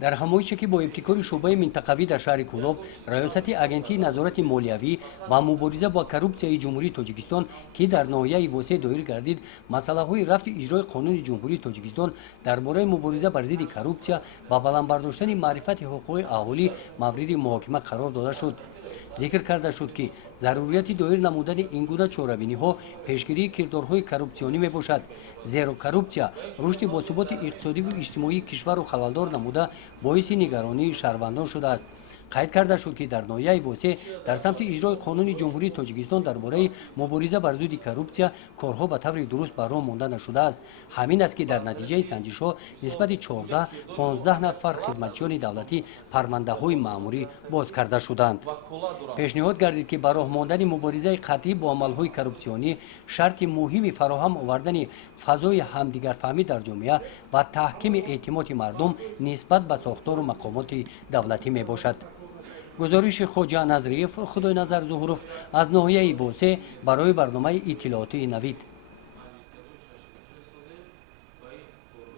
дар ҳамоише ки бо ибтикори шӯъбаи минтақавӣ дар шаҳри Кӯлоб, раёсати агентии назорати молиявӣ ва мубориза ба коррупсияи ҷумҳурии Тоҷикистон ки дар ноҳияи восеъ доир гардид, масъалаҳои рафти иҷрои қонуни ҷумҳурии Тоҷикистон дар бораи мубориза бар зидди коррупсия ва баландбардоштани маърифати ҳуқуқи аҳолӣ мавриди муҳокима қарор дода шуд. зикр карда шуд ки зарурияти доир намудани ин гуна чорабиниҳо пешгирии кирдорҳои коррупсионӣ мебошад, зеро коррупсия рушди босуботи иқтисодиву иҷтимоии кишварро халалдор намуда боиси нигаронии шаҳрвандон шудааст. қайд карда шуд ки дар ноҳияи восеъ дар самти иҷрои қонуни ҷумҳурии Тоҷикистон дар бораи мубориза бар зидди коррупсия корҳо ба таври дуруст ба роҳ монда нашудааст. ҳамин аст ки дар натиҷаи санҷишҳо нисбати 14-15 нафар хизматчиёни давлатӣ парвандаҳои маъмурӣ боз карда шуданд. пешниҳод гардид ки ба роҳ мондани муборизаи қатъӣ бо амалҳои коррупсионӣ шарти муҳими фароҳам овардани фазои ҳамдигарфаҳмӣ дар ҷомеа ва таҳкими эътимоди мардум нисбат ба сохтору мақомоти давлатӣ мебошад. гузориши хоҷа Назриев, Худойназар Зуҳуров аз ноҳияи восеъ барои барномаи иттилоотии Навид.